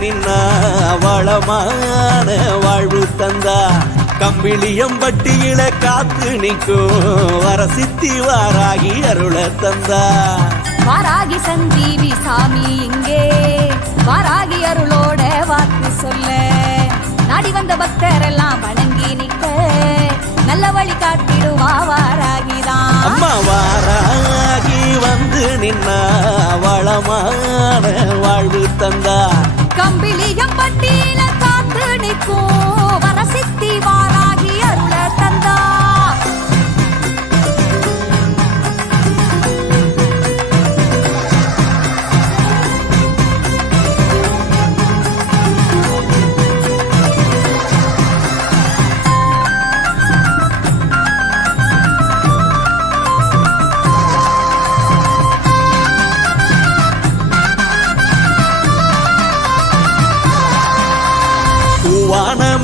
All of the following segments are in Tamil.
நின்னா வளமான வாழ்வு தந்தா கம்பிளியம்பட்டியில காத்து நிற்கும் வரசித்தி வாராகி அருள தந்தா வாராகி சஞ்சீவி சாமி இங்கே வாராகி அருளோட வாக்கு சொல்ல நாடி வந்த பக்தரெல்லாம் வணங்கி நிற்க நல்ல வழி காட்டிடுவா வாராகிதான் அம்மா வாராகி வந்து நின்னா வளமான வாழ்வு தந்தா கம்பிளியம்பட்டியில காத்து நிற்கும் வரசித்தி வாராகி அருள தந்தா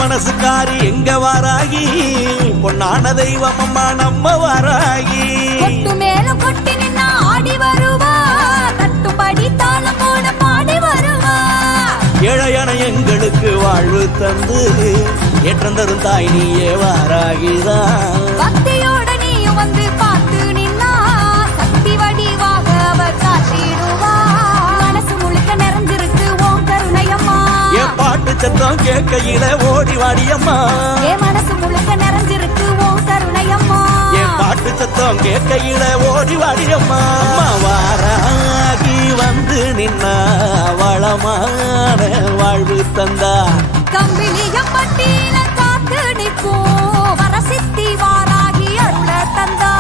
மனசுக்காரி எங்க வாராகி பொன்னான தெய்வம் அம்மா நம்ம வாராகி கொட்டு மேலும் கொட்டி நின்னா ஆடி வருவா தட்டுப்படி தாளம் போட பாடி வருவா ஏழையான எங்களுக்கு வாழ்வு தந்து ஏற்றம் தரும் தாய் நீயே வாராகிதான் பக்தியோட நீயும் வந்து பார்த்து நின்னா சக்தி வடிவாக அவர் காட்டிடுவா மனசு முழுக்க நிறைஞ்சிருக்கு ஓம் கருணையம்மா என் பாட்டு சத்தம் கேட்கையில ஓடி வாடியம்மா என் மனசு முழுக்க நிறைஞ்சிருக்கு ஓம் கருணையம்மா என் பாட்டு சத்தம் கேட்கையில ஓடி வாடியம்மா அம்மா வாராகி வந்து நின்னா வளமான வாழ்வு தந்தா கம்பிளியம்பட்டியில காத்து நிற்கும் வரசித்தி வாராகி அருள தந்தா